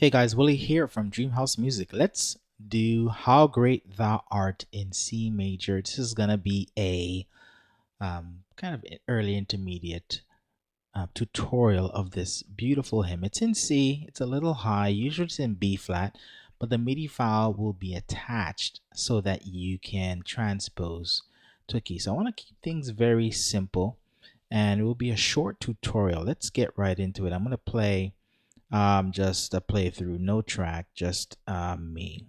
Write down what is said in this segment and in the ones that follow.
Hey guys, Willie here from DreamHouse Music. Let's do How Great Thou Art in C major. This is gonna be a kind of early intermediate tutorial of this beautiful hymn. It's in C, it's a little high, usually it's in B flat, but the MIDI file will be attached so that you can transpose to a key. So I want to keep things very simple and it will be a short tutorial. Let's get right into it. I'm gonna play just a playthrough, no track, just me.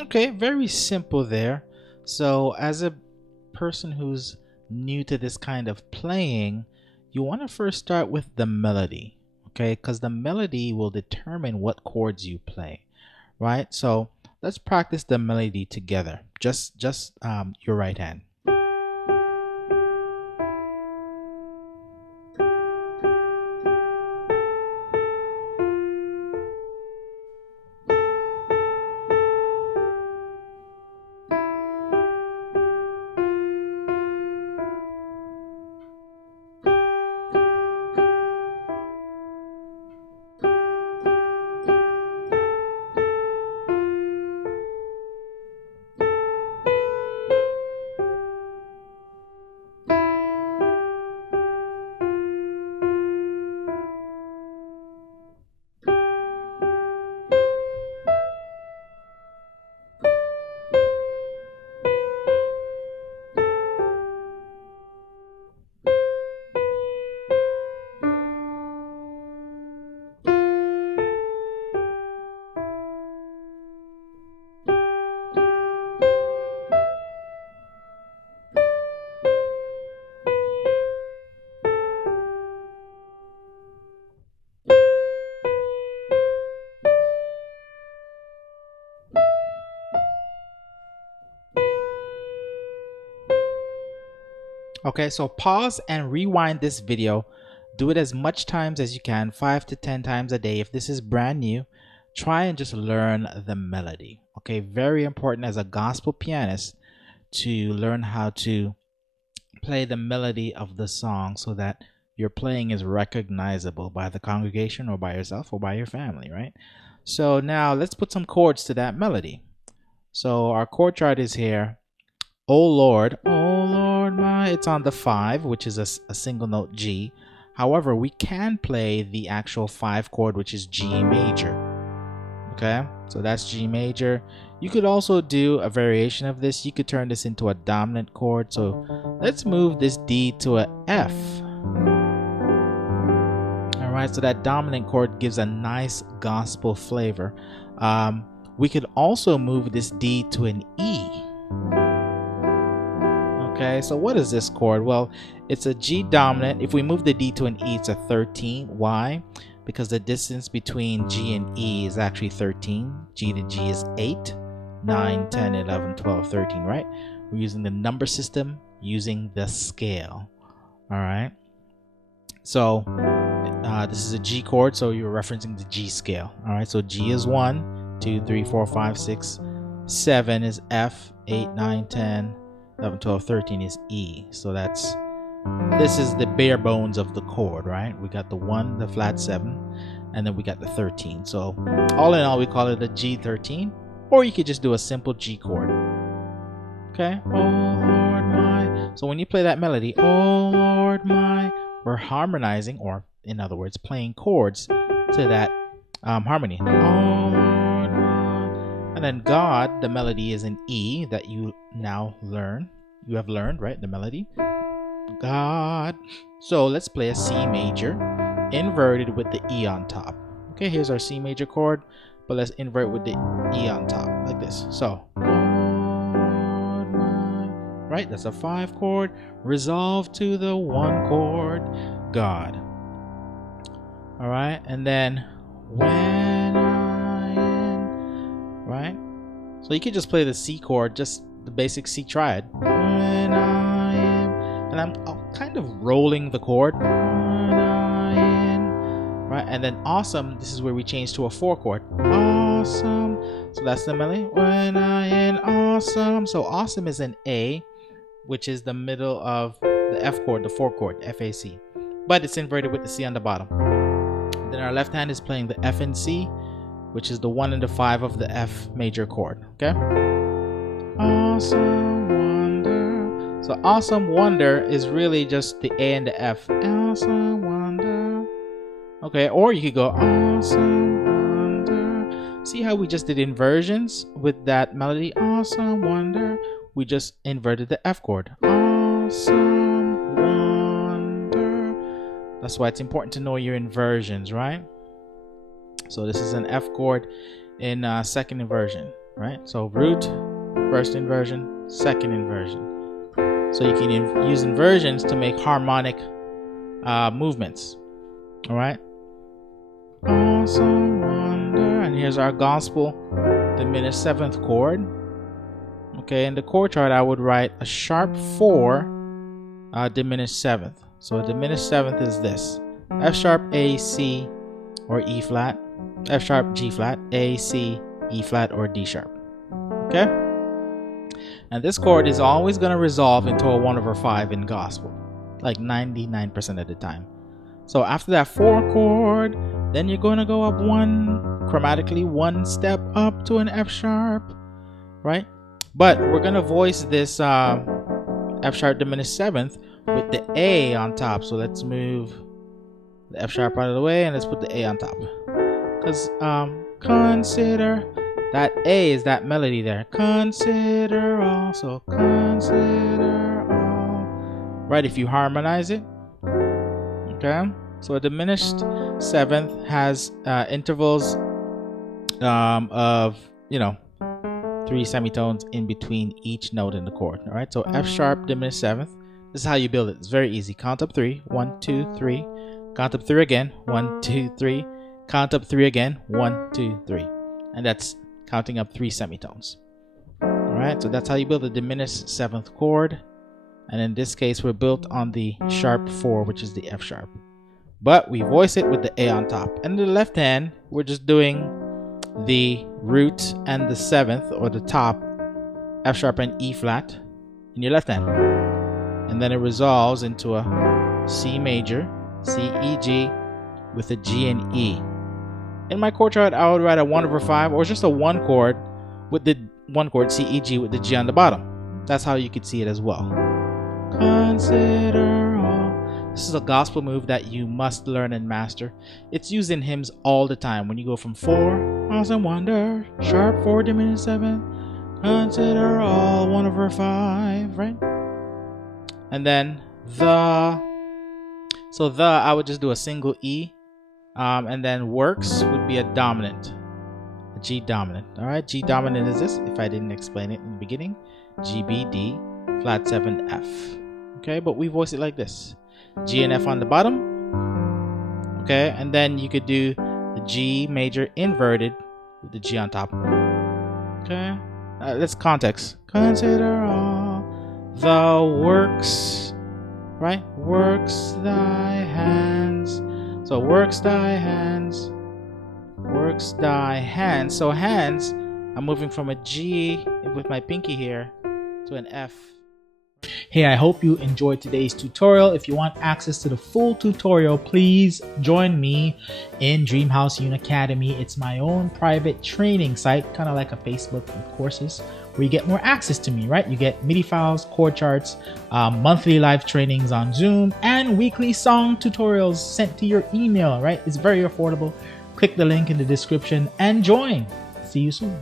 Okay, very simple there. So as a person who's new to this kind of playing, you want to first start with the melody, okay? Because the melody will determine what chords you play, right? So let's practice the melody together. Just your right hand. Okay, so pause and rewind this video. Do it as much times as you can, 5 to 10 times a day. If this is brand new, try and just learn the melody. Okay, very important as a gospel pianist to learn how to play the melody of the song so that your playing is recognizable by the congregation or by yourself or by your family, right? So now let's put some chords to that melody. So our chord chart is here. Oh Lord, my, it's on the 5, which is a single note G. However, we can play the actual 5 chord, which is G major. Okay, so that's G major. You could also do a variation of this. You could turn this into a dominant chord. So let's move this D to a F. All right, so that dominant chord gives a nice gospel flavor. We could also move this D to an E. Okay, so what is this chord? Well, it's a G dominant. If we move the D to an E, it's a 13. Why? Because the distance between G and E is actually 13. G to G is 8, 9, 10, 11, 12, 13, right? We're using the number system, using the scale. All right. So this is a G chord, so you're referencing the G scale. All right, so G is 1, 2, 3, 4, 5, 6, 7 is F, 8, 9, 10, 11, 12, 13 is E. So this is the bare bones of the chord, right? We got the 1, the flat 7, and then we got the 13. So all in all, we call it a G13, or you could just do a simple G chord. Okay. Oh Lord my. So when you play that melody, oh Lord my, we're harmonizing, or in other words, playing chords to that harmony. Oh Lord my. And then God, the melody is in E that you now learn. You have learned, right? The melody. God. So let's play a C major inverted with the E on top. Okay, here's our C major chord, but let's invert with the E on top like this. So right, that's a 5 chord, resolve to the 1 chord, God. All right, and then when I am, right? So you could just play the C chord, just the basic C triad. When I am, and I'm kind of rolling the chord. When I am, right, and then awesome. This is where we change to a 4 chord. Awesome. So that's the melody. When I am awesome. So awesome is an A, which is the middle of the F chord, the 4 chord, F-A-C. But it's inverted with the C on the bottom. Then our left hand is playing the F and C, which is the 1 and the 5 of the F major chord. Okay? Awesome wonder. So awesome wonder is really just the A and the F. Awesome wonder. Okay, or you could go awesome wonder. See how we just did inversions with that melody? Awesome wonder. We just inverted the F chord. Awesome wonder. That's why it's important to know your inversions, right? So this is an F chord in second inversion, right? So root, first inversion, second inversion. So you can use inversions to make harmonic movements. All right. Awesome wonder. And here's our gospel diminished 7th chord. Okay, in the chord chart, I would write a sharp 4 diminished 7th. So a diminished 7th is this: F sharp, A, C, or E flat, F sharp, G flat, A, C, E flat, or D sharp. Okay? And this chord is always going to resolve into a 1/5 in gospel, like 99% of the time. So after that 4 chord, then you're going to go up chromatically 1 step up to an F sharp, right? But we're going to voice this F sharp diminished 7th with the A on top. So let's move the F sharp out of the way and let's put the A on top. Because consider, that A is that melody there. Consider all, so consider all. Right, if you harmonize it. Okay, so a diminished 7th has intervals of, 3 semitones in between each note in the chord. All right, so F sharp diminished 7th. This is how you build it. It's very easy. Count up 3. 1, 2, 3. Count up 3 again. 1, 2, 3. Count up 3 again. 1, 2, 3. And that's counting up 3 semitones. All right, so that's how you build a diminished 7th chord. And in this case, we're built on the sharp 4, which is the F sharp. But we voice it with the A on top. And the left hand, we're just doing the root and the 7th, or the top, F sharp and E flat in your left hand. And then it resolves into a C major, C, E, G, with a G and E. In my chord chart, I would write a 1/5, or just a 1 chord with the 1 chord, C, E, G, with the G on the bottom. That's how you could see it as well. Consider all. This is a gospel move that you must learn and master. It's used in hymns all the time. When you go from 4, awesome wonder, sharp 4 diminished 7, consider all 1/5, right? And then the, so the, I would just do a single E, and then works would be a dominant, a G dominant. All right, G dominant is this, if I didn't explain it in the beginning, G, B, D, flat 7, F. Okay, but we voice it like this: G and F on the bottom. Okay, and then you could do the G major inverted with the G on top. Okay, let's context. Consider all the works, right? Works thy hand. So works, die, hands, works, die, hands. So hands, I'm moving from a G with my pinky here to an F. Hey, I hope you enjoyed today's tutorial. If you want access to the full tutorial, please join me in DreamHouse Unicademy. It's my own private training site, kind of like a Facebook with courses, where you get more access to me, right? You get MIDI files, chord charts, monthly live trainings on Zoom, and weekly song tutorials sent to your email, right? It's very affordable. Click the link in the description and join. See you soon.